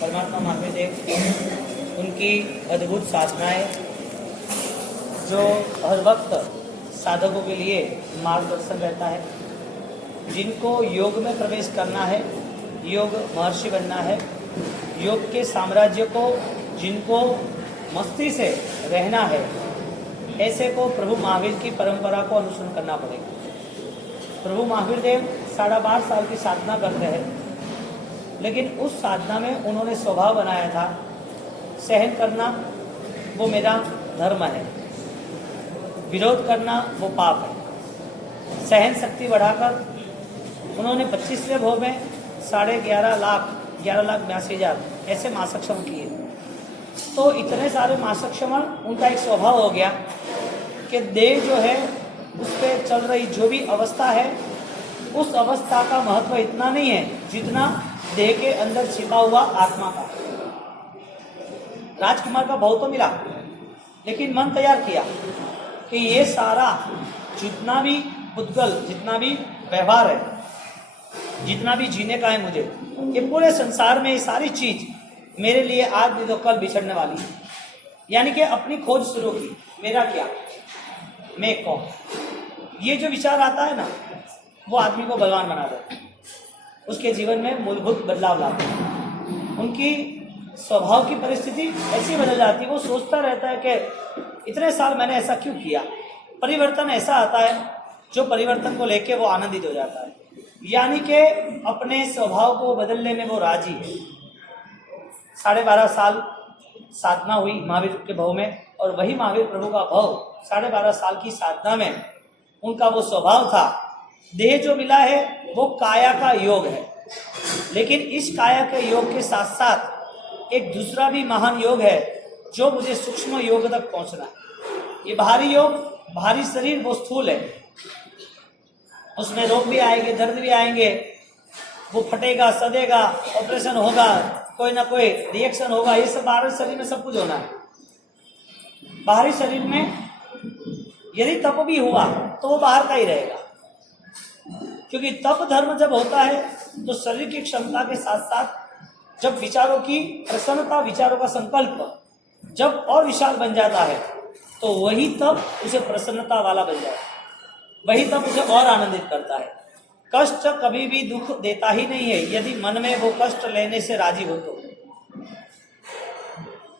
परमात्मा महावीर देव उनकी अद्भुत साधनाएं जो हर वक्त साधकों के लिए मार्गदर्शन रहता है। जिनको योग में प्रवेश करना है, योग महर्षि बनना है, योग के साम्राज्य को जिनको मस्ती से रहना है, ऐसे को प्रभु महावीर की परंपरा को अनुसरण करना पड़ेगा। प्रभु महावीर देव 12.5 साल की साधना करते हैं, लेकिन उस साधना में उन्होंने स्वभाव बनाया था सहन करना वो मेरा धर्म है, विरोध करना वो पाप है। सहन शक्ति बढ़ाकर उन्होंने 25वें भोग में 11,82,000 ऐसे मासिक श्रवण किए। तो इतने सारे मासिक श्रवण उनका एक स्वभाव हो गया कि देह जो है उस पर चल रही जो भी अवस्था है, उस अवस्था का महत्व इतना नहीं है जितना देह के अंदर छिपा हुआ आत्मा का। राजकुमार का भाव तो मिला, लेकिन मन तैयार किया कि ये सारा जितना भी उद्गल, जितना भी व्यवहार है, जितना भी जीने का है मुझे, ये पूरे संसार में ये सारी चीज मेरे लिए आज नहीं तो कल बिछड़ने वाली है। यानी कि अपनी खोज शुरू की, मेरा क्या, मैं कौन। ये जो विचार आता है ना, वो आदमी को बलवान बना देता है, उसके जीवन में मूलभूत बदलाव लाता है। उनकी स्वभाव की परिस्थिति ऐसी बदल जाती है, वो सोचता रहता है कि इतने साल मैंने ऐसा क्यों किया। परिवर्तन ऐसा आता है जो परिवर्तन को लेके वो आनंदित हो जाता है, यानी कि अपने स्वभाव को बदलने में वो राजी है। 12.5 साल साधना हुई महावीर के भव में, और वही महावीर प्रभु का भव 12.5 साल की साधना में उनका वो स्वभाव था। देह जो मिला है वो काया का योग है, लेकिन इस काया के योग के साथ साथ एक दूसरा भी महान योग है जो मुझे सूक्ष्म योग तक पहुंचना है। ये बाहरी योग, बाहरी शरीर वो स्थूल है, उसमें रोग भी आएंगे, दर्द भी आएंगे, वो फटेगा, सदेगा, ऑपरेशन होगा, कोई ना कोई रिएक्शन होगा, ये सब बाहरी शरीर में सब कुछ होना है। बाहरी शरीर में यदि तप भी हुआ तो वो बाहर का ही रहेगा, क्योंकि तप धर्म जब होता है तो शरीर की क्षमता के साथ साथ जब विचारों की प्रसन्नता, विचारों का संकल्प जब और विशाल बन जाता है तो वही तप उसे प्रसन्नता वाला बन जाता है, वही तप उसे और आनंदित करता है। कष्ट कभी भी दुख देता ही नहीं है यदि मन में वो कष्ट लेने से राजी हो तो।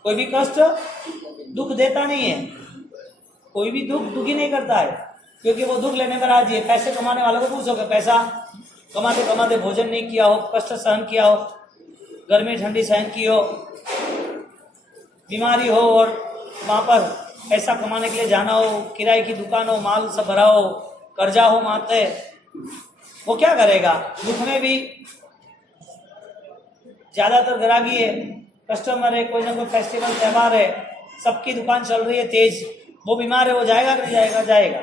कोई भी कष्ट दुख देता नहीं है, कोई भी दुख दुखी नहीं करता है, क्योंकि वो दुख लेने में राजी है। पैसे कमाने वालों को पूछोगे, पैसा कमाते कमाते भोजन नहीं किया हो, कष्ट सहन किया हो, गर्मी ठंडी सहन की हो, बीमारी हो और वहाँ पर पैसा कमाने के लिए जाना हो, किराए की दुकान हो, माल सब भरा हो, कर्जा हो माते, वो क्या करेगा। दुख में भी ज़्यादातर ग्राहकी है, कस्टमर है, कोई ना कोई फेस्टिवल त्यौहार है, सबकी दुकान चल रही है तेज, वो बीमार है, वो जाएगा कि नहीं जाएगा? जाएगा।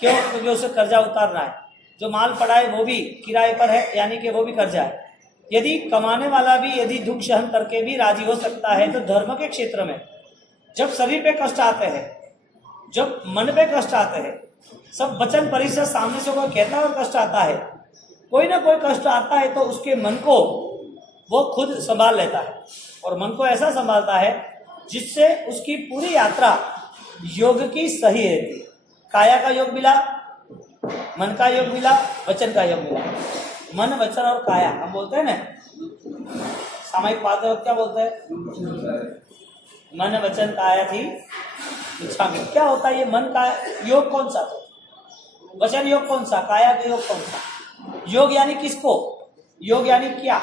क्यों? क्योंकि उसे कर्जा उतारना है। जो माल पड़ा है वो भी किराए पर है, यानी कि वो भी कर्जा है। यदि कमाने वाला भी यदि दुख सहन करके भी राजी हो सकता है, तो धर्म के क्षेत्र में जब शरीर पे कष्ट आते हैं, जब मन पे कष्ट आते हैं, सब वचन परिषद सामने से कोई कहता है और कष्ट आता है, कोई ना कोई कष्ट आता है, तो उसके मन को वो खुद संभाल लेता है, और मन को ऐसा संभालता है जिससे उसकी पूरी यात्रा योग की सही रहती है। काया का योग मिला, मन का योग मिला, वचन का योग मिला। मन, वचन और काया हम बोलते हैं ना, सामायिक पाते वक्त क्या बोलते हैं? मन वचन काया थी इच्छा में। क्या होता है ये मन का योग कौन सा था? वचन योग कौन सा? काया का योग कौन सा? योग यानी किसको? योग यानी क्या?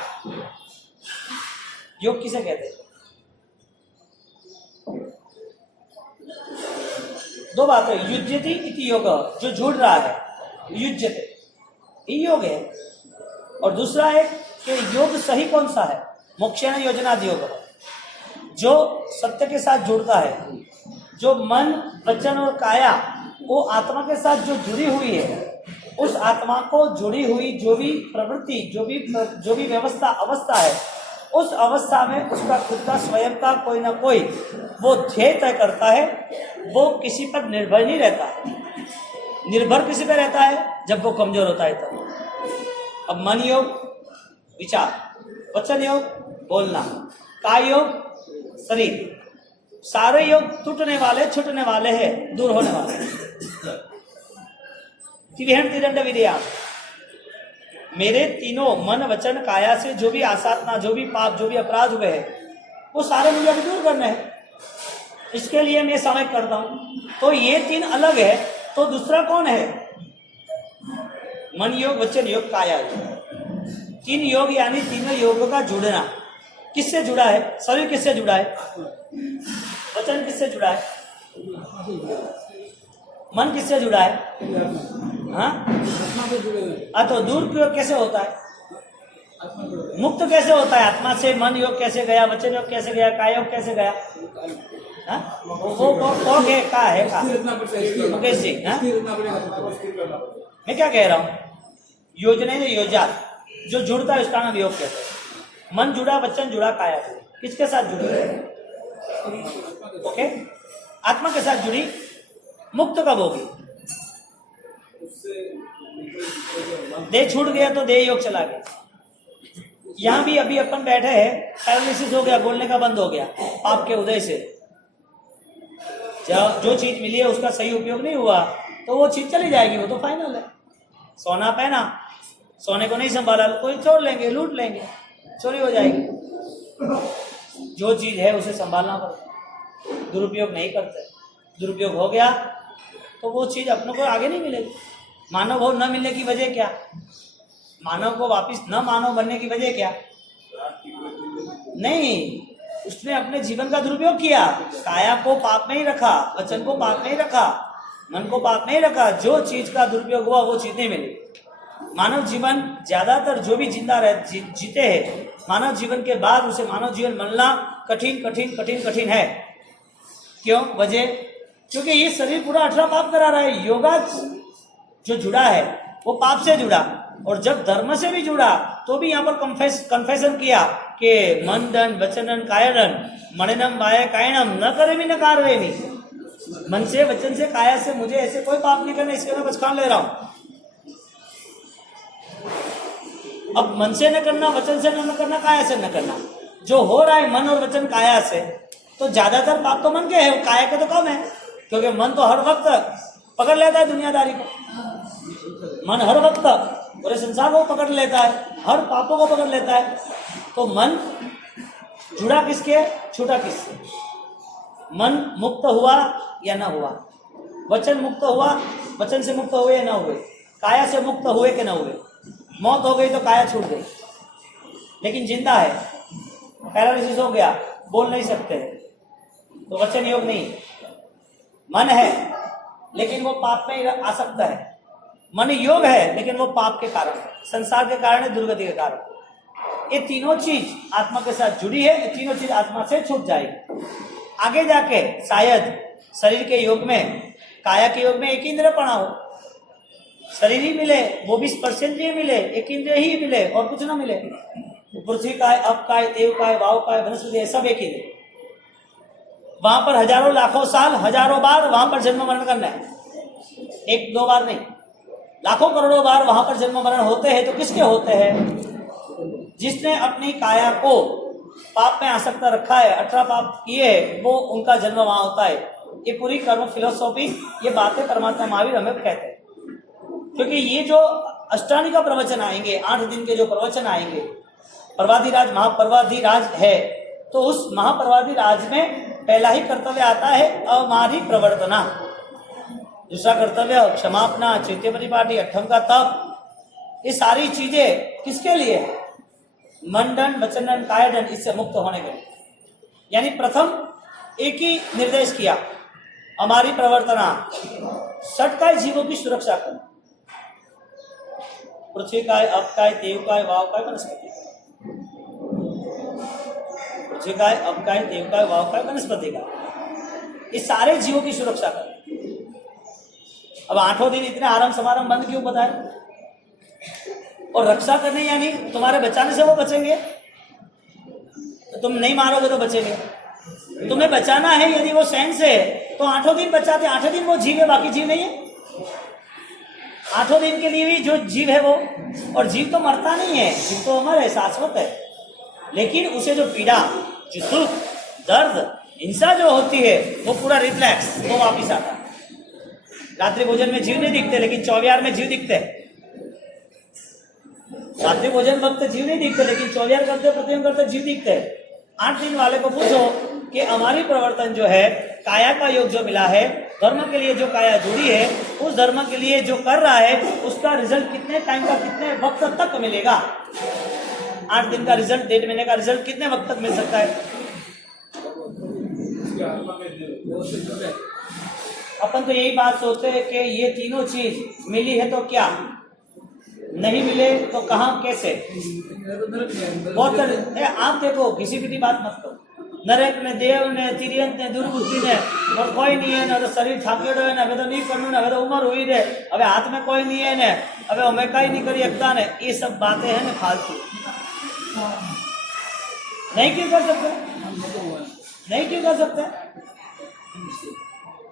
योग किसे कहते हैं? दो बातें, युज्यति इति योग, जो जुड़ रहा है, युज्यते, ये योग है। और दूसरा है कि योग सही कौन सा है? मोक्षेण योजनादि योग, जो सत्य के साथ जुड़ता है, जो मन, वचन और काया वो आत्मा के साथ जो जुड़ी हुई है, उस आत्मा को जुड़ी हुई जो भी प्रवृत्ति, जो भी व्यवस्था, अवस्था है, उस अवस्था में उसका खुद का स्वयं का कोई ना कोई वो ध्येय तय करता है। वो किसी पर निर्भर नहीं रहता है। निर्भर किसी पर रहता है? जब वो कमजोर होता है तब। अब मन योग विचार, वचन योग बोलना, काय योग, शरीर, सारे योग टूटने वाले, छूटने वाले हैं, दूर होने वाले। त्रिहण त्रिदंड विद्या, मेरे तीनों मन वचन काया से जो भी आसाधना, जो भी पाप, जो भी अपराध हुए हैं, वो सारे मुझे अभी दूर करने हैं। इसके लिए मैं सामयिक करता हूं। तो ये तीन अलग है, तो दूसरा कौन है? मन योग, वचन योग, काया योग। तीन योग यानी तीनों योगों का जुड़ना। किससे जुड़ा है? शरीर किससे जुड़ा है? वचन किससे जुड़ा है? मन किससे जुड़ा है? हाँ, तो दूर कैसे होता है? मुक्त कैसे होता है? आत्मा से मन योग कैसे गया? वचन योग कैसे गया? काय योग कैसे गया? वो का है का मुकेश जी। मैं क्या कह रहा हूँ? योजना योजा जो जुड़ता है उसका नाम योग कहते हैं। मन जुड़ा, वचन जुड़ा, काया जुड़ी। किसके साथ जुड़ी? ओके, आत्मा के साथ जुड़ी। मुक्त कब होगी? देह छूट गया तो देह योग चला गया। यहाँ भी अभी अपन बैठे हैं, पैरालिसिस हो गया, बोलने का बंद हो गया पाप के उदय से। जो चीज मिली है उसका सही उपयोग नहीं हुआ तो वो चीज चली जाएगी, वो तो फाइनल है। सोना पहना, सोने को नहीं संभाला, कोई चोर लेंगे, लूट लेंगे, चोरी हो जाएगी। जो चीज है उसे संभालना पड़ता, दुरुपयोग नहीं करते। दुरुपयोग हो गया तो वो चीज अपनों को आगे नहीं मिलेगी। मानव भाव न मिलने की वजह क्या? मानव को वापिस न मानव बनने की वजह क्या? नहीं, उसने अपने जीवन का दुरुपयोग किया। काया को पाप में ही रखा, वचन को पाप में ही रखा, मन को पाप में ही रखा। जो चीज का दुरुपयोग हुआ वो चीज नहीं मिली। मानव जीवन ज्यादातर जो भी जिंदा रहे जीते हैं, मानव जीवन के बाद उसे मानव जीवन मिलना कठिन कठिन कठिन कठिन है। क्यों? वजह क्योंकि ये शरीर पूरा 18 पाप करा रहा है। योगा जो जुड़ा है वो पाप से जुड़ा, और जब धर्म से भी जुड़ा तो भी यहाँ पर कन्फेशन किया कि मन दन वचनन कायदन मणिनम वाय कायनम न करे भी न कारवे भी। मन से, वचन से, काया से मुझे ऐसे कोई पाप नहीं करना, इसके मैं बचकान ले रहा हूं। अब मन से न करना, वचन से न करना, काया से न करना, जो हो रहा है मन और वचन काया से, तो ज्यादातर पाप तो मन के है, काया के तो कम है। क्योंकि मन तो हर वक्त पकड़ लेता है दुनियादारी को। मन हर वक्त पूरे संसार को पकड़ लेता है, हर पापों को पकड़ लेता है। तो मन जुड़ा किसके, छूटा किससे? मन मुक्त हुआ या ना हुआ? वचन मुक्त हुआ, वचन से मुक्त हुए या ना हुए? काया से मुक्त हुए कि ना हुए? मौत हो गई तो काया छूट गई, लेकिन जिंदा है। पैरालिसिस हो गया, बोल नहीं सकते, तो वचन योग नहीं। मन है लेकिन वो पाप में आ सकता है। मन योग है लेकिन वो पाप के कारण, संसार के कारण है, दुर्गति के कारण। ये तीनों चीज आत्मा के साथ जुड़ी है, ये तीनों चीज आत्मा से छूट जाएगी। आगे जाके शायद शरीर के योग में, काया के योग में एक इंद्रियपणा हो, शरीर ही मिले, वो भी स्पर्शेंद्रिय मिले, एक इंद्रिय ही मिले और कुछ ना मिले। पृथ्वी काय, अप काय, देव काय, वाव काय, वनस्पति, सब एक ही है। वहां पर हजारों लाखों साल, हजारों बार वहां पर जन्म मरण करना है, एक दो बार नहीं, लाखों करोड़ों बार वहां पर जन्म मरण होते हैं। तो किसके होते हैं? जिसने अपनी काया को पाप में आसक्त रखा है, 18 पाप किए, वो उनका जन्म वहां होता है। ये पूरी कर्म फिलोसॉफी, ये बातें परमात्मा महावीर हमें कहते हैं। क्योंकि ये जो अष्टांगी का प्रवचन आएंगे, 8 दिन के जो प्रवचन आएंगे, पर्वाधिराज महापर्वाधिराज है, तो उस महापर्वाधिराज राज में पहला ही कर्तव्य आता है अमारी प्रवर्तना, दूसरा कर्तव्य क्षमापना, चैत्य परिपाटी, अठम का तप। ये सारी चीजें किसके लिए? मंडन, वचनन, कायदन, इससे मुक्त होने के लिए। यानी प्रथम एक ही निर्देश किया, हमारी प्रवर्तना, षटकाय जीवों की सुरक्षा करना। पृथ्वी काय, अप काय, देव काय, वाव काय, वनस्पति। पृथ्वी काय, अप काय, देव काय, वाव काय, वनस्पति का, ये सारे जीवों की सुरक्षा कर। अब 8 दिन इतने आराम समारंभ बंद क्यों बताए? और रक्षा करने यानी तुम्हारे बचाने से वो बचेंगे, तो तुम नहीं मारोगे तो बचेंगे। तुम्हें बचाना है, यदि वो सेंस है तो 8 दिन बचाते। 8 दिन वो जीव है, बाकी जीव नहीं है। 8 दिन के लिए भी जो जीव है वो, और जीव तो मरता नहीं है, जीव तो अमर है, शाश्वत है। लेकिन उसे जो पीड़ा जो दुख, दर्द, हिंसा जो होती है वो पूरा रिफ्लेक्स वो वापिस आता है। रात्रि भोजन में जीव नहीं दिखते, लेकिन चौविहार में जीव दिखते हैं। रात्रि भोजन वक्त जीव नहीं दिखते, लेकिन चौविहार करते प्रतिदिन करते जीव दिखते हैं। 8 दिन वाले को पूछो कि हमारी प्रवर्तन जो है, काया का योग जो मिला है, धर्म के लिए जो काया जुड़ी है, उस धर्म के लिए जो कर रहा है, उसका रिजल्ट कितने टाइम का, कितने वक्त तक मिलेगा? 8 दिन का रिजल्ट, 1.5 महीने का रिजल्ट कितने वक्त तक मिल सकता है? अपन तो यही बात सोचते हैं कि ये तीनों चीज मिली है तो क्या, नहीं मिले तो कहाँ, कैसे? बहुत आप देखो, किसी की भी बात मत करो। नरक ने, देव ने, तिरियंत ने, दुर्बुद्धि ने, और कोई नहीं है ना, तो शरीर थाकेड़ो है ना, तो नहीं करना ना, तो उम्र हुई रे, अबे हाथ में कोई नहीं है ने, अबे हमें कहीं नहीं करी एकता ने, ये सब बातें हैं ना फालतू। नहीं क्यों कर सकते? नहीं क्यों कर सकते?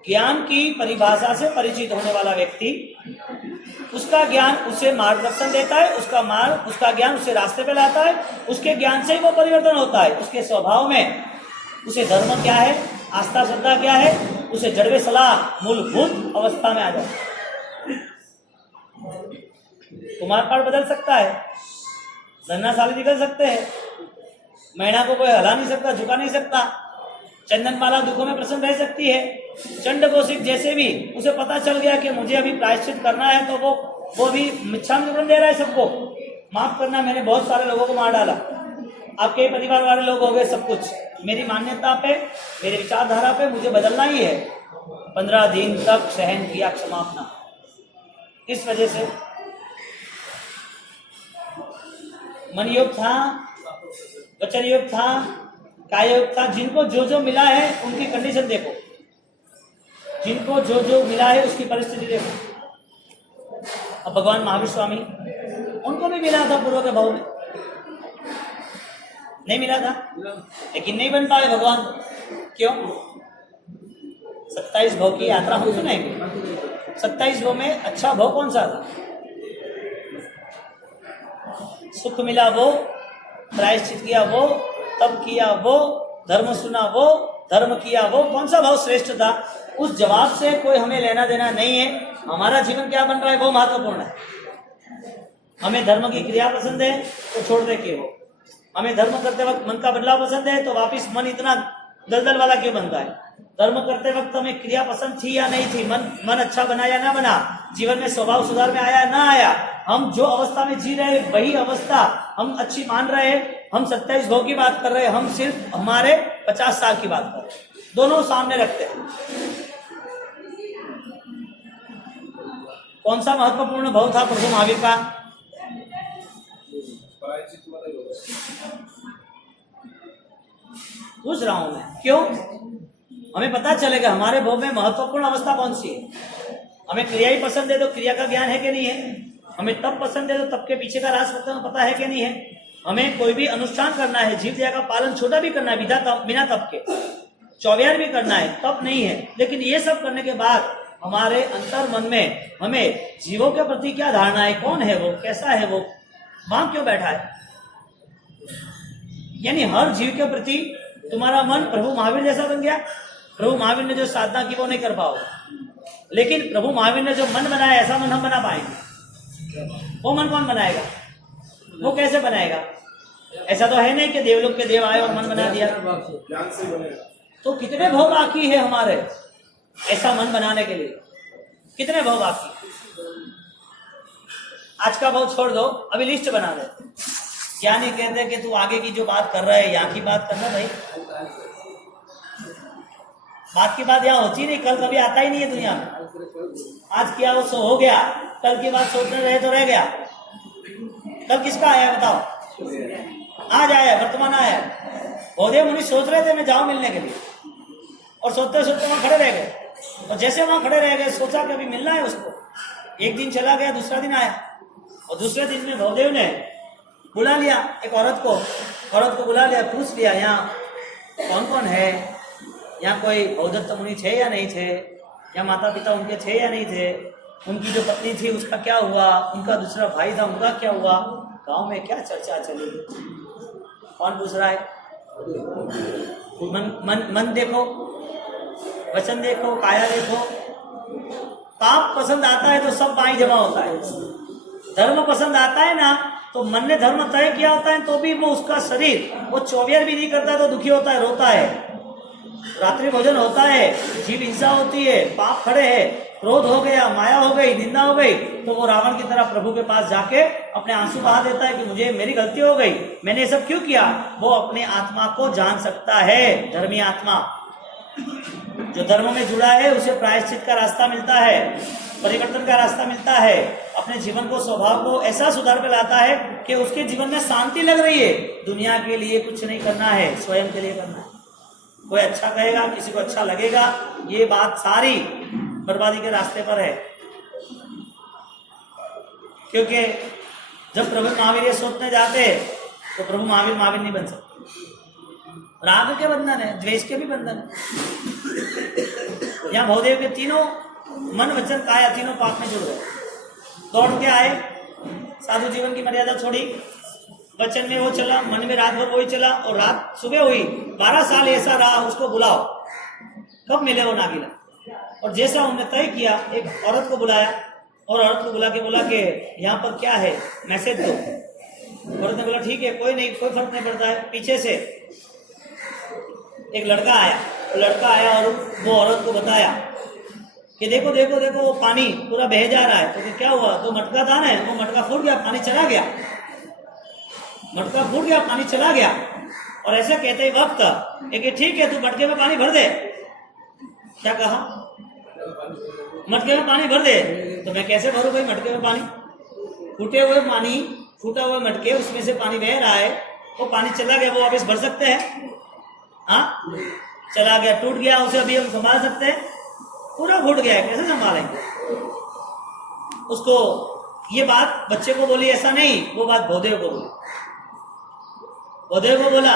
ज्ञान की परिभाषा से परिचित होने वाला व्यक्ति, उसका ज्ञान उसे मार्गदर्शन देता है, उसका ज्ञान उसे रास्ते पे लाता है, उसके ज्ञान से ही वो परिवर्तन होता है। उसके स्वभाव में उसे धर्म क्या है, आस्था श्रद्धा क्या है, उसे जड़वे सलाह मूलभूत अवस्था में आ जाता है। कुमार पाठ बदल सकता है, नन्ना साली निकल सकते हैं, मैना को कोई हला नहीं सकता, झुका नहीं सकता, चंदन माला दुखों में प्रसन्न रह सकती है। चंड कौशिक जैसे भी उसे पता चल गया कि मुझे अभी प्रायश्चित करना है, तो वो भी मिच्छामिदुक्कड़म दे रहा है सबको, माफ करना मैंने बहुत सारे लोगों को मार डाला, आपके परिवार वाले लोग हो गए, सब कुछ मेरी मान्यता पे, मेरी विचारधारा पे मुझे बदलना ही है। 15 दिन तक सहन किया, क्षमा अपना। इस वजह से मन योग था, वचन योग था, काय योग था। जिनको जो जो मिला है उनकी कंडीशन देखो, जिनको जो जो मिला है उसकी परिस्थिति देखो। अब भगवान महावीर स्वामी, उनको भी मिला था पूर्व के भाव में, नहीं मिला था, लेकिन नहीं बन पाए भगवान। क्यों? 27 भव की यात्रा हम सुनेंगे। 27 भव में अच्छा भव कौन सा था? सुख मिला वो, प्रायश्चित किया वो, तप किया वो, धर्म सुना वो, धर्म किया वो, कौन सा भाव श्रेष्ठ था? उस जवाब से कोई हमें लेना देना नहीं है। हमारा जीवन क्या बन रहा है वो महत्वपूर्ण है। हमें धर्म की क्रिया पसंद है तो छोड़ दे के हो, हमें धर्म करते वक्त मन का बदलाव पसंद है तो वापिस मन इतना दलदल वाला क्यों बनता है? धर्म करते वक्त हमें क्रिया पसंद थी या नहीं थी, मन अच्छा बना या ना बना, जीवन में स्वभाव सुधार में आया ना आया, हम जो अवस्था में जी रहे वही अवस्था हम अच्छी मान रहे हैं। हम 27 भव की बात कर रहे हैं, हम सिर्फ हमारे 50 साल की बात कर रहे हैं, दोनों सामने रखते हैं। कौन सा महत्वपूर्ण भव था प्रभु महावीर का? पूछ रहा हूं मैं, क्यों? हमें पता चलेगा हमारे भव में महत्वपूर्ण अवस्था कौन सी है। हमें क्रिया ही पसंद है तो क्रिया का ज्ञान है कि नहीं है, हमें तप पसंद है तो तप के पीछे का राज पता है कि नहीं है, हमें कोई भी अनुष्ठान करना है, जीव दया का पालन छोटा भी करना है बिना तप के, 24 भी करना है, तप नहीं है, लेकिन ये सब करने के बाद हमारे अंतर मन में हमें जीवों के प्रति क्या धारणा है, कौन है वो, कैसा है वो, वहां क्यों बैठा है? यानी हर जीव के प्रति तुम्हारा मन प्रभु महावीर जैसा बन गया। प्रभु महावीर ने जो साधना की वो नहीं कर पाओगे, लेकिन प्रभु महावीर ने जो मन बनाया ऐसा मन हम बना पाएंगे। वो मन कौन बनाएगा? वो कैसे बनाएगा? ऐसा तो है नहीं कि देवलोक के देव आए और मन बना दिया। तो कितने भव बाकी है हमारे ऐसा मन बनाने के लिए? कितने भव बाकी? आज का भव छोड़ दो, अभी लिस्ट बना दे। क्या नहीं कहते कि तू आगे की जो बात कर रहा है यहाँ की बात करना भाई, बात की बात यहाँ होती नहीं, कल कभी आता ही नहीं है दुनिया में। आज किया वो सो हो गया, कल की बात सोचने रहे तो रह गया। कल किसका आया बताओ? आज आया, वर्तमान आया। बहुदेव मुनि सोच रहे थे मैं जाऊं मिलने के लिए, और सोचते सोचते वहां खड़े रह गए, और जैसे वहां खड़े रह गए सोचा कि अभी मिलना है उसको। एक दिन चला गया, दूसरा दिन आया, और दूसरे दिन में बहुदेव ने बुला लिया एक औरत को बुला लिया, पूछ लिया यहाँ कौन कौन है, यहाँ कोई बहुदत्त मुनि थे या नहीं थे, या माता पिता उनके थे या नहीं थे, उनकी जो पत्नी थी उसका क्या हुआ, उनका दूसरा भाई था उनका क्या हुआ, गांव में क्या चर्चा चली। कौन पूछ रहा है? मन देखो, वचन देखो, काया देखो। पाप पसंद आता है तो सब बाई जमा होता है। धर्म पसंद आता है ना, तो मन ने धर्म तय किया होता है तो भी वो उसका शरीर वो चौवियर भी नहीं करता तो दुखी होता है, रोता है। रात्रि भोजन होता है, जीव हिंसा होती है, पाप खड़े है, क्रोध हो गया, माया हो गई, निंदा हो गई, तो वो रावण की तरह प्रभु के पास जाके अपने आंसू बहा देता है कि मुझे मेरी गलती हो गई, मैंने ये सब क्यों किया। वो अपने आत्मा को जान सकता है। धर्मी आत्मा जो धर्म में जुड़ा है उसे प्रायश्चित का रास्ता मिलता है, परिवर्तन का रास्ता मिलता है, अपने जीवन को, स्वभाव को ऐसा सुधार पे लाता है कि उसके जीवन में शांति लग रही है। दुनिया के लिए कुछ नहीं करना है, स्वयं के लिए करना है। कोई अच्छा कहेगा, किसी को अच्छा लगेगा, ये बात सारी बर्बादी के रास्ते पर है। क्योंकि जब प्रभु महावीर ये सोचने जाते तो प्रभु महावीर नहीं बन सकते। राग के बंधन है, द्वेष के भी बंधन है। यहाँ भवदेव के तीनों मन, वचन, काया तीनों पाप में जुड़ गए। दौड़ के आए, साधु जीवन की मर्यादा छोड़ी, वचन में वो चला, मन में रात भर वही चला, और रात सुबह हुई 12 साल ऐसा रहा। उसको बुलाओ, कब मिले वो नागिला। और जैसा उन्होंने तय किया, एक औरत को बुलाया और औरत को बुला के बोला कि यहाँ पर क्या है, मैसेज दो। औरत ने बोला ठीक है, कोई नहीं, कोई फर्क नहीं पड़ता है। पीछे से एक लड़का आया और वो औरत को बताया कि देखो देखो देखो वो पानी पूरा बह जा रहा है। तो क्या हुआ, तो मटका था ना, वो मटका फूट गया, पानी चला गया, मटका फूट गया, पानी चला गया। और ऐसे कहते ही वक्त एक ठीक है, तू मटके में पानी भर दे। क्या कहा, मटके में पानी भर दे। तो मैं कैसे भरूं भाई मटके में पानी, फूटे हुए पानी, फूटा हुआ मटके, उसमें से पानी बह रहा है, वो पानी चला गया, वो वापस भर सकते हैं? हाँ, चला गया, टूट गया, उसे अभी हम संभाल सकते हैं? पूरा फूट गया है, कैसे संभालेंगे उसको। ये बात बच्चे को बोली ऐसा नहीं, वो बात भोदेव को बोली। भोदेव को बोला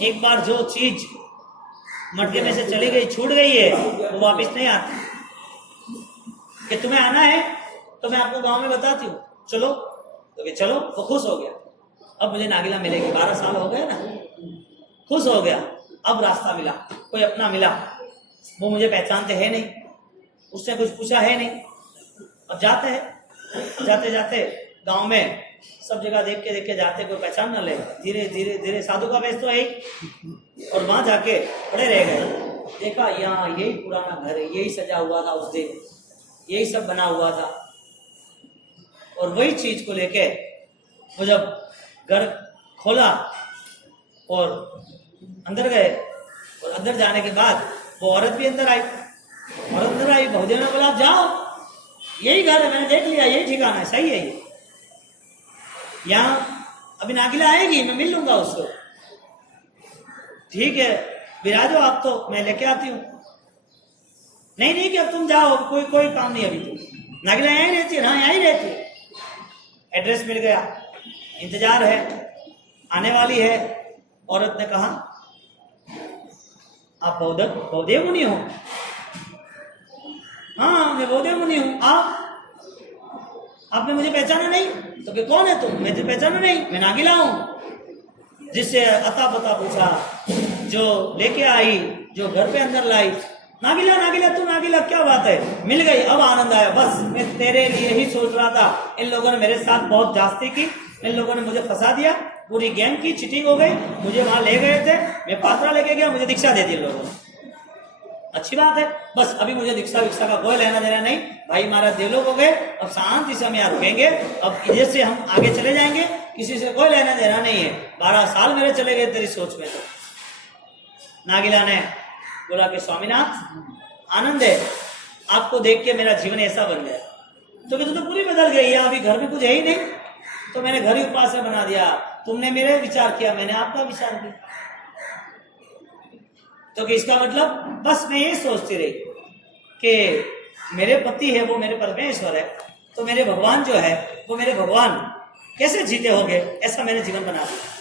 एक बार जो चीज मटके में से चली गई, छूट गई है, वो वापस नहीं आती। कि तुम्हें आना है तो मैं आपको गांव में बताती हूँ, चलो। तो कि चलो, वो खुश हो गया, अब मुझे नागिला मिलेगी। 12 साल हो गए ना, खुश हो गया, अब रास्ता मिला, कोई अपना मिला। वो मुझे पहचानते हैं नहीं, उससे कुछ पूछा है नहीं। अब जाते हैं, जाते जाते गांव में सब जगह देख के जाते, कोई पहचान न ले। धीरे धीरे धीरे साधु का वेश तो है, और वहां जाके खड़े रह गए। देखा यहाँ यही पुराना घर है, यही सजा हुआ था उस दिन, यही सब बना हुआ था। और वही चीज को लेके वो जब घर खोला और अंदर गए, और अंदर जाने के बाद वो औरत भी अंदर आई। और अंदर आई, भवदेव ने बोला आप जाओ, यही घर है, मैंने देख लिया, यही ठिकाना है, सही है ये। यहाँ अभी नागिला आएगी, मैं मिल लूंगा उसको। ठीक है, विराजो आप, तो मैं लेके आती हूँ। नहीं नहीं कि अब तुम जाओ, कोई काम नहीं, अभी तो नागिला यहीं रहती है ना, यहीं रहती है। एड्रेस मिल गया, इंतजार है, आने वाली है। औरत ने कहा आप भवदेव मुनि हो? हाँ, मैं भवदेव मुनि हूँ। आपने मुझे पहचाना नहीं? तो कि कौन है तुम? मैं तुझे पहचाना नहीं, मैं नागिला हूँ। जिससे अता पता पूछा, जो लेके आई, जो घर पे अंदर लाई, नागिला नागिला, तू नागिला, क्या बात है, मिल गई, अब आनंद आया। बस मैं तेरे लिए ही सोच रहा था। इन लोगों ने मेरे साथ बहुत जास्ती की, इन लोगों ने मुझे फंसा दिया, पूरी गैंग की चीटिंग हो गई, मुझे वहां ले गए थे, मैं पात्रा लेके गया, मुझे दीक्षा दे दी इन लोगों ने। अच्छी बात है, बस अभी मुझे दीक्षा विक्षा का कोई लेना देना नहीं। भाई महाराज देवलोक हो गए, अब शांति से हम यहाँ रुकेंगे, अब इधर से हम आगे चले जाएंगे, किसी से कोई लेना देना नहीं है। 12 साल मेरे चले गए तेरी सोच में। तो नागिला ने बोला कि स्वामीनाथ आनंद है, आपको देख के मेरा जीवन ऐसा बन गया। तो कि तू तो पूरी बदल गई है, अभी घर में कुछ है ही नहीं, तो मैंने घर ही उपास्य बना दिया। तुमने मेरे विचार किया, मैंने आपका विचार किया। तो कि इसका मतलब बस मैं ये सोचती रही कि मेरे पति है वो मेरे परमेश्वर है, तो मेरे भगवान जो है वो मेरे भगवान कैसे जीते होंगे, ऐसा मैंने जीवन बना दिया।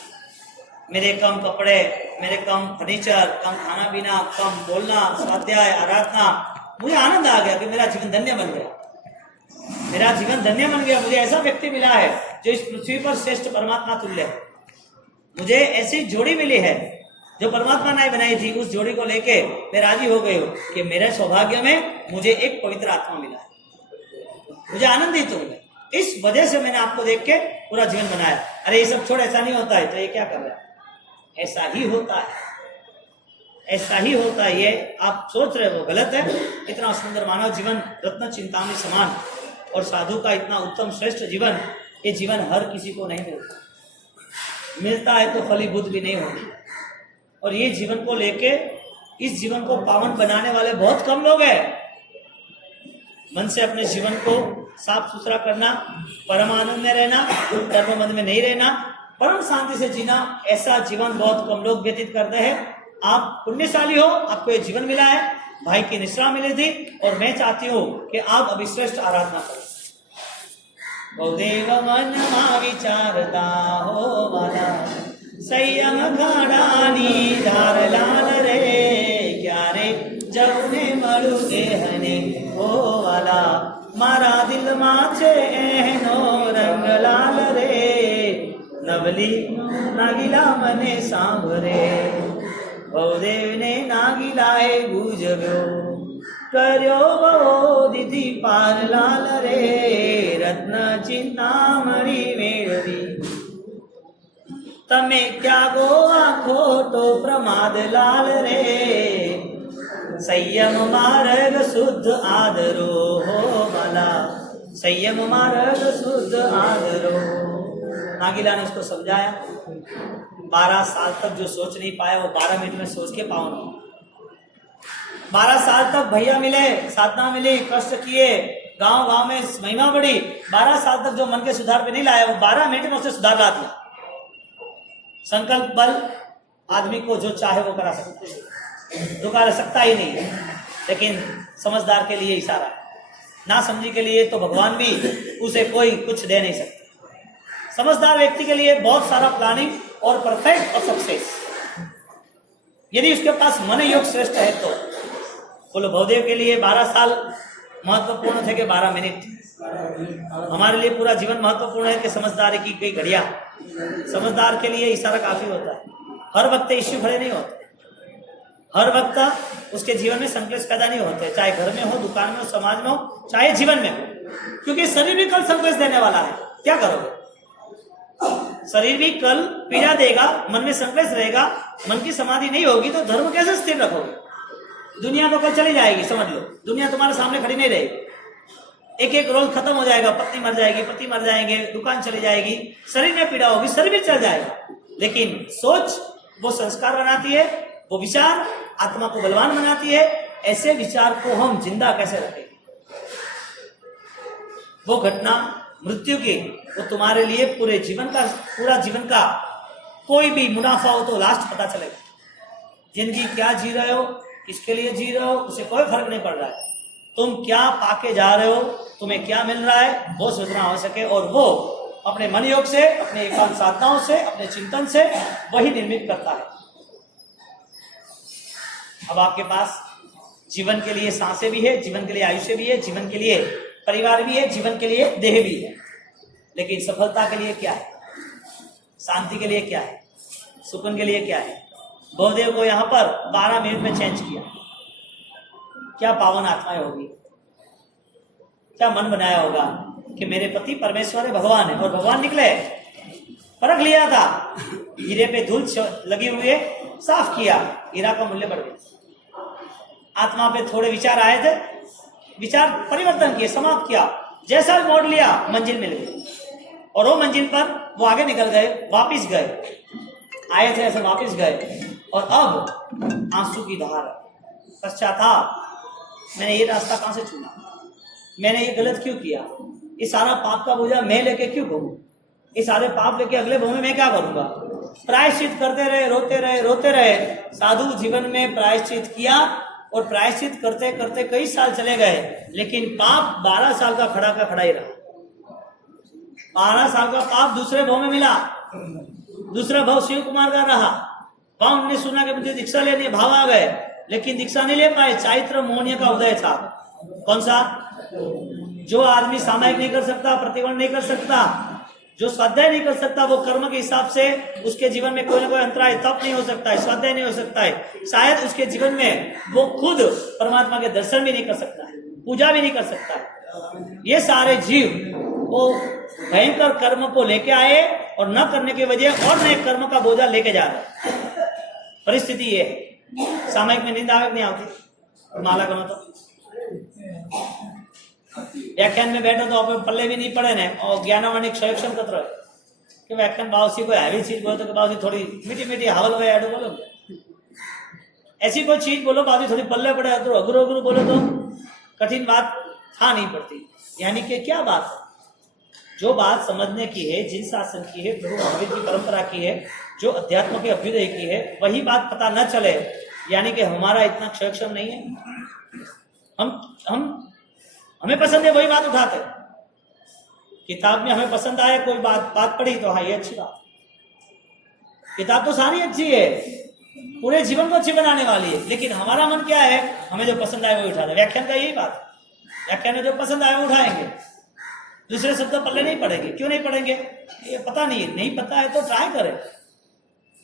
मेरे कम कपड़े, मेरे कम फर्नीचर, कम खाना पीना, कम बोलना, स्वाध्याय, आराधना, मुझे आनंद आ गया कि मेरा जीवन धन्य बन गया। मेरा जीवन धन्य बन गया, मुझे ऐसा व्यक्ति मिला है जो इस पृथ्वी पर श्रेष्ठ परमात्मा तुल्य है। मुझे ऐसी जोड़ी मिली है जो परमात्मा ने बनाई थी, उस जोड़ी को लेके मैं राजी हो गई हूँ कि मेरे सौभाग्य में मुझे एक पवित्र आत्मा मिला है, मुझे आनंदित हूँ। इस वजह से मैंने आपको देख के पूरा जीवन बनाया। अरे ये सब छोड़, ऐसा नहीं होता है, तो ये क्या कर रहा है? ऐसा ही होता है, ऐसा ही होता है। ये आप सोच रहे हो गलत है। इतना सुंदर मानव जीवन, रत्न चिंतामणि समान, और साधु का इतना उत्तम श्रेष्ठ जीवन, ये जीवन हर किसी को नहीं मिलता। मिलता है तो फलीभूत भी नहीं होती। और ये जीवन को लेके, इस जीवन को पावन बनाने वाले बहुत कम लोग हैं। मन से अपने जीवन को साफ सुथरा करना, परम आनंद में रहना, कर्म बंध में नहीं रहना, परम शांति से जीना, ऐसा जीवन बहुत कम लोग व्यतीत करते हैं। आप पुण्यशाली हो, आपको ये जीवन मिला है, भाई की निश्रा मिली थी, और मैं चाहती हूँ कि आप अभी श्रेष्ठ आराधना करें। बहुदेव मन विचारता हो वाला, संयम घाडानी धार लाल रे, क्यारे जवने मळु देहने हो वाला, मारा दिल माचे एहनो रंग लाल रे, नवली नागिला मने सांभरे, बहुदेव ने नागिलाए बूझव्यो, कर्यो बहो दीदी पार लाल रे, रत्न चिंतामणि मेळवी, तमे त्यागो आखो तो प्रमाद लाल रे, संयम मार्ग शुद्ध आदरो हो वाला, संयम मार्ग शुद्ध आदरो। नागीला ने उसको समझाया। 12 साल तक जो सोच नहीं पाया वो 12 मिनट में सोच के पावन हो। 12 साल तक भैया मिले, साधना मिली, कष्ट किए, गांव गांव में महिमा बढ़ी। 12 साल तक जो मन के सुधार पे नहीं लाया, वो 12 मिनट में उससे सुधार ला दिया। संकल्प बल आदमी को जो चाहे वो करा सकता है, रुका सकता ही नहीं है। लेकिन समझदार के लिए इशारा, ना समझी के लिए तो भगवान भी उसे कोई कुछ दे नहीं सकता। समझदार व्यक्ति के लिए बहुत सारा प्लानिंग और परफेक्ट और सक्सेस। यदि उसके पास मन योग श्रेष्ठ है तो बोलो। बहुदेव के लिए 12 साल महत्वपूर्ण थे कि 12 मिनट? हमारे लिए पूरा जीवन महत्वपूर्ण है कि समझदारी की कई घड़ियां। समझदार के लिए इशारा काफी होता है। हर वक्त इश्यू खड़े नहीं होते, हर वक्त उसके जीवन में संकल्प पैदा नहीं होते, चाहे घर में हो, दुकान में हो, समाज में हो, चाहे जीवन में हो। क्योंकि शरीर भी कल संकल्प देने वाला है। क्या करोगे? शरीर भी कल पीड़ा देगा, मन में संकल्प रहेगा, मन की समाधि नहीं होगी तो धर्म कैसे स्थिर रखोगे? दुनिया तो कल चली जाएगी, समझ लो। दुनिया तुम्हारे सामने खड़ी नहीं रहेगी। एक एक रोज खत्म हो जाएगा, पत्नी मर जाएगी, पति मर जाएंगे, दुकान चली जाएगी, शरीर में पीड़ा होगी, शरीर भी चल जाएगा। लेकिन सोच वो संस्कार बनाती है, वो विचार आत्मा को बलवान बनाती है। ऐसे विचार को हम जिंदा कैसे रखेंगे? वो घटना मृत्यु की, वो तुम्हारे लिए पूरे जीवन का, पूरा जीवन का कोई भी मुनाफा हो तो लास्ट पता चलेगा। जिंदगी क्या जी रहे हो, किसके लिए जी रहे हो, उसे कोई फर्क नहीं पड़ रहा है। तुम क्या पाके जा रहे हो, तुम्हें क्या मिल रहा है, वो सोचना आवश्यक है। और वो अपने मन योग से, अपने एकांत साधनाओं से, अपने चिंतन से वही निर्मित करता है। अब आपके पास जीवन के लिए सांसें भी है, जीवन के लिए आयुष्य भी है, जीवन के लिए परिवार भी है, जीवन के लिए देह भी है। लेकिन सफलता के लिए क्या है? शांति के लिए क्या है? सुकून के लिए क्या है? बहुदेव को यहाँ पर 12 मिनट में चेंज किया। क्या पावन आत्माएं होगी, क्या मन बनाया होगा कि मेरे पति परमेश्वर है, भगवान है, और भगवान निकले। परख लिया था, हीरे पे धूल लगी हुई है, साफ किया, हीरा का मूल्य बढ़ गया। आत्मा पे थोड़े विचार आए थे, विचार परिवर्तन किए, समाप्त किया, जैसा मोड़ लिया, मंजिल मिल गई। और वो मंजिल पर वो आगे निकल गए, वापिस गए, आए थे ऐसे वापिस गए। और अब आंसू की धार, पश्चाताप, मैंने ये रास्ता कहां से चुना, मैंने ये गलत क्यों किया, इस सारा पाप का बोझा मैं लेके क्यों घूमूं, इस सारे पाप लेके अगले भूमि में क्या करूंगा। प्रायश्चित करते रहे, रोते रहे, रोते रहे। साधु जीवन में प्रायश्चित किया, और प्रायश्चित करते करते कई साल चले गए, लेकिन पाप 12 साल का खड़ा ही रहा। 12 साल का पाप दूसरे भाव में मिला। दूसरा भाव शिव कुमार का रहा। वहां उन्होंने सुना कि मुझे दीक्षा लेनी है, भाव आ गए, लेकिन दीक्षा नहीं ले पाए। चारित्र मोहनीय का उदय था। कौन सा? जो आदमी सामायिक नहीं कर सकता, प्रतिबंध नहीं कर सकता, जो स्वाध्याय नहीं कर सकता वो कर्म के हिसाब से उसके जीवन में कोई ना कोई अंतराय, तप नहीं हो सकता है, स्वाध्याय नहीं हो सकता है, शायद उसके जीवन में वो खुद परमात्मा के दर्शन भी नहीं कर सकता है, पूजा भी नहीं कर सकता है। ये सारे जीव वो भयंकर कर्म को लेके आए और न करने की वजह और नए कर्म का बोझा लेके जा रहे। परिस्थिति ये है। सामयिक में नींद आवे नहीं आती, माला करो तो व्याख्यान में बैठो तो आप पल्ले भी नहीं पड़े ने और ज्ञानवाणी क्षयक्षण कतर कि व्याख्यान बावसी कोई हैवी चीज बोलो तो बावसी थोड़ी मीठी मीठी हावल गए ऐडो बोलो, ऐसी कोई चीज बोलो बावसी थोड़ी पल्ले पड़े तो अगुरु अगुरु बोलो तो कठिन बात था नहीं पड़ती। यानी कि क्या बात है, जो बात समझने की है, जिन शासन की है, प्रभु महावीर की परंपरा की है, जो अध्यात्म के अभ्युदय की है, वही बात पता न चले, यानी कि हमारा इतना क्षयक्षम नहीं है। हमें पसंद है वही बात उठाते, किताब में हमें पसंद आए कोई बात पढ़ी तो हाँ ये अच्छी बात, किताब तो सारी अच्छी है, पूरे जीवन को अच्छी बनाने वाली है, लेकिन हमारा मन क्या है, हमें जो पसंद आए वही उठाते। व्याख्यान का यही बात, व्याख्यान में जो पसंद आए वो उठाएंगे, दूसरे शब्द पल्ले नहीं पड़ेंगे। क्यों नहीं पड़ेंगे, ये पता नहीं पता है तो ट्राई करें,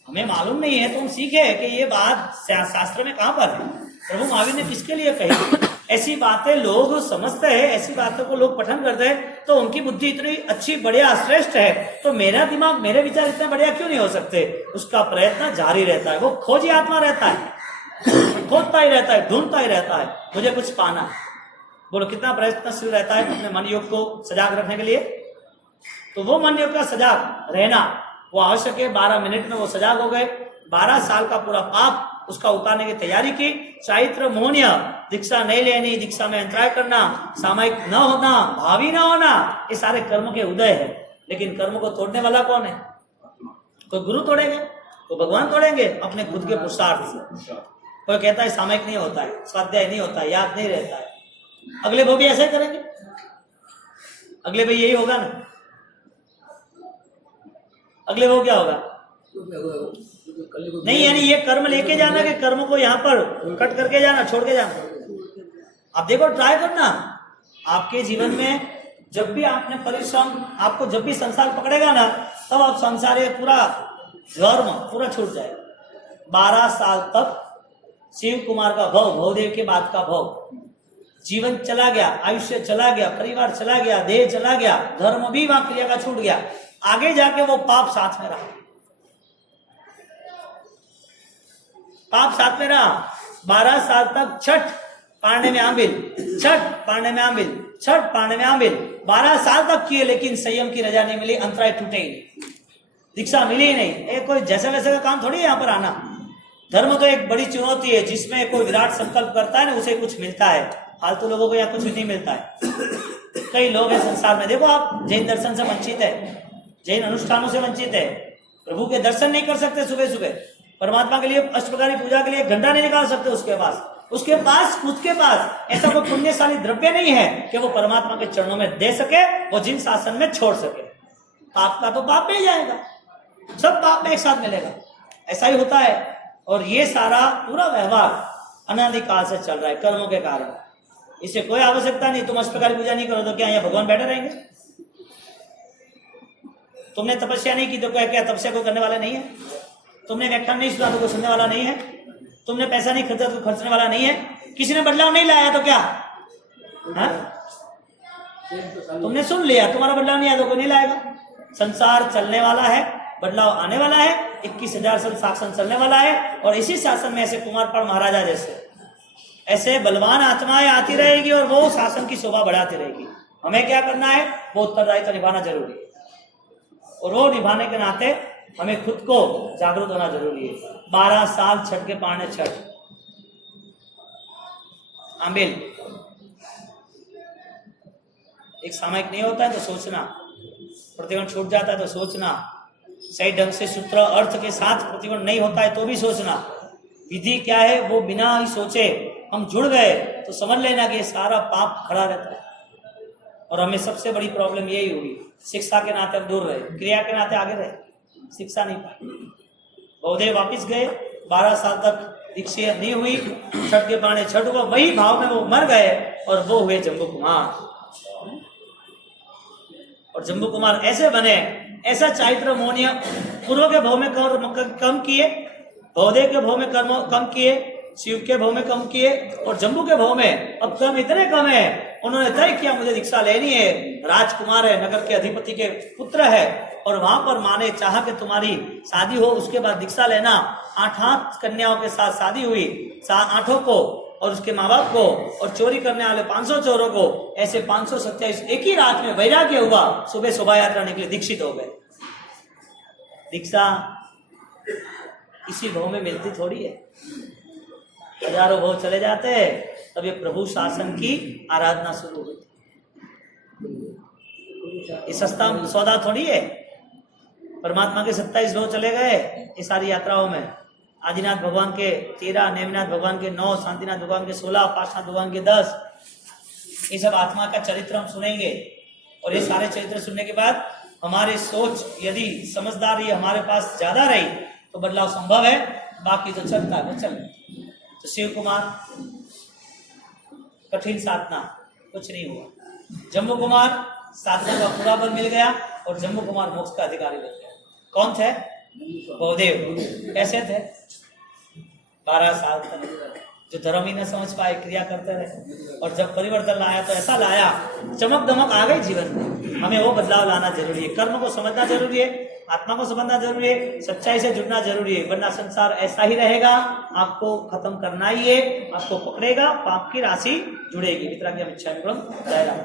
हमें मालूम नहीं है तो हम सीखे कि ये बात शास्त्र में कहां पर है, प्रभु महावीर ने किसके लिए कही। ऐसी बातें लोग समझते हैं, ऐसी बातों को लोग पठन करते हैं तो उनकी बुद्धि इतनी अच्छी बढ़िया श्रेष्ठ है, तो मेरा दिमाग मेरे विचार इतने बढ़िया क्यों नहीं हो सकते। उसका प्रयत्न जारी रहता है, वो खोजी आत्मा रहता है, खोजता ही रहता है, ढूंढता ही रहता है, मुझे कुछ पाना है। बोलो कितना प्रयत्नशील रहता है अपने मन योग को सजाग रखने के लिए। तो वो मन योग का सजाग रहना वो आवश्यक है। 12 मिनट में वो सजाग हो गए, 12 साल का पूरा पाप उसका उतारने की तैयारी की। चारित्र मोहनीय, दीक्षा नहीं लेनी, दीक्षा में अंतराय करना, सामायिक न होना, भावी न होना, ये सारे कर्म के उदय है। लेकिन कर्म को तोड़ने वाला कौन है, कोई गुरु तोड़ेंगे, कोई भगवान तोड़ेंगे अपने खुद के पुरुषार्थ से। कोई कहता है सामायिक नहीं होता है, स्वाध्याय नहीं होता है, याद नहीं रहता है, अगले वो भी ऐसे ही करेंगे, अगले भाई यही होगा ना, अगले वो क्या होगा नहीं। यानी ये कर्म लेके जाना कि कर्म को यहाँ पर कट करके जाना, छोड़ के जाना। आप देखो, ट्राई करना, आपके जीवन में जब भी आपने परिश्रम, आपको जब भी संसार पकड़ेगा ना, तब आप संसार पूरा धर्म पूरा छूट जाएगा। 12 साल तक शिव कुमार का भव, भवदेव के बाद का भव, जीवन चला गया, आयुष्य चला गया, परिवार चला गया, देह चला गया, धर्म भी वहां क्रिया का छूट गया, आगे जाके वो पाप साथ में रहा, पाप साथ में रहा। 12 साल तक छठ पारने में आमिल, छठ पारने में आमिल, छठ पारने में आमिल, 12 साल तक किए, लेकिन संयम की रजा नहीं मिली, अंतराय टूटे ही नहीं, दीक्षा मिली ही नहीं। ये कोई जैसे वैसे का काम थोड़ी है यहाँ पर आना। धर्म तो एक बड़ी चुनौती है, जिसमें कोई विराट संकल्प करता है ना, उसे कुछ मिलता है। फालतू लोगों को यहाँ कुछ भी नहीं मिलता है। कई लोग हैं संसार में, देखो आप जैन दर्शन से वंचित है, जैन अनुष्ठानों से वंचित है, प्रभु के दर्शन नहीं कर सकते, सुबह सुबह परमात्मा के लिए अष्टप्रकारी पूजा के लिए एक घंटा नहीं निकाल सकते। उसके पास ऐसा कोई पुण्यशाली द्रव्य नहीं है कि वो परमात्मा के चरणों में दे सके, वो जिन शासन में छोड़ सके। पाप का तो पाप में जाएगा, सब पाप में एक साथ मिलेगा, ऐसा ही होता है। और ये सारा पूरा व्यवहार अनादिकाल से चल रहा है कर्मों के कारण। इससे कोई आवश्यकता नहीं, तुम अष्टप्रकारी पूजा नहीं करो तो क्या यहाँ भगवान बैठे रहेंगे? तुमने तपस्या नहीं की तो क्या तपस्या को करने वाला नहीं है? तुमने व्याख्यान नहीं सुना तो कोई सुनने वाला नहीं है? तुमने पैसा नहीं खर्चा तो खर्चने वाला नहीं है? किसी ने बदलाव नहीं लाया तो क्या? हा? तुमने सुन लिया, तुम्हारा बदलाव नहीं आया तो कोई नहीं लाएगा। संसार चलने वाला है, बदलाव आने वाला है, 21,000 साल शासन चलने वाला है। और इसी शासन में ऐसे कुमारपाल महाराजा जैसे ऐसे बलवान आत्माएं आती रहेगी और वो शासन की शोभा बढ़ाती रहेगी। हमें क्या करना है, वो उत्तरदायित्व निभाना जरूरी है, और वो निभाने के नाते हमें खुद को जागरूक होना जरूरी है। 12 साल छठ के पारने, छठ आमिल एक सामयिक नहीं होता है तो सोचना, प्रतिबंध छूट जाता है तो सोचना, सही ढंग से सूत्र अर्थ के साथ प्रतिबंध नहीं होता है तो भी सोचना। विधि क्या है वो बिना ही सोचे हम जुड़ गए तो समझ लेना कि ये सारा पाप खड़ा रहता है। और हमें सबसे बड़ी प्रॉब्लम यही हुई, शिक्षा के नाते हम दूर रहे, क्रिया के नाते आगे रहे, शिक्षा नहीं पाई। बहुदेव वापिस गए, 12 साल तक दीक्षा नहीं हुई, छठ के पाने छठ हुआ, वही भाव में वो मर गए और वो हुए जम्बू कुमार। और जम्बू कुमार ऐसे बने ऐसा चारित्र मोहनीय पूर्व के भाव में कम किए, भवदेव के भाव में कम किए, शिव के भाव में कम किए, और जम्बू के भाव में अब कम इतने कम है, उन्होंने तय किया मुझे दीक्षा लेनी है। राजकुमार है, नगर के अधिपति के पुत्र है, और वहां पर माँ ने चाहा कि तुम्हारी शादी हो, उसके बाद दीक्षा लेना। 8 कन्याओं के साथ शादी हुई, 8 को और उसके माँ बाप को, और चोरी करने वाले 500 चोरों को, ऐसे 527 एक ही रात में वैराग्य हुआ। सुबह शोभा यात्रा निकली, दीक्षित हो गए। दीक्षा इसी भाव में मिलती थोड़ी है, हजारों भाव चले जाते हैं, तब ये प्रभु शासन की आराधना शुरू हुई। ये सस्ता सौदा थोड़ी है। परमात्मा के 27 भाव चले गए इस सारी यात्राओं में। आदिनाथ भगवान के 13, नेमिनाथ भगवान के 9, शांतिनाथ भगवान के 16, पार्श्वनाथ भगवान के 10। ये सब आत्मा का चरित्र हम सुनेंगे, और ये सारे चरित्र सुनने के बाद हमारी सोच यदि समझदारी हमारे पास ज्यादा रही तो बदलाव संभव है। बाकी जो चलता है वो चल। तो शिव कुमार कठिन साधना, कुछ नहीं हुआ। जम्बू कुमार साधना का पूरा बल मिल गया, और जम्बू कुमार मोक्ष का अधिकारी बन गया। कौन थे? बहुदेव। कैसे थे? 12 साल तक जो धर्म ही न समझ पाए, क्रिया करते रहे, और जब परिवर्तन लाया तो ऐसा लाया, चमक दमक आ गई जीवन में। हमें वो बदलाव लाना जरूरी है। कर्म को समझना जरूरी है, आत्मा को समझना जरूरी है, सच्चाई से जुड़ना जरूरी है, वरना संसार ऐसा ही रहेगा। आपको खत्म करना ही है, आपको पकड़ेगा, पाप की राशि जुड़ेगी। मित्रा की हम इच्छा जय राम।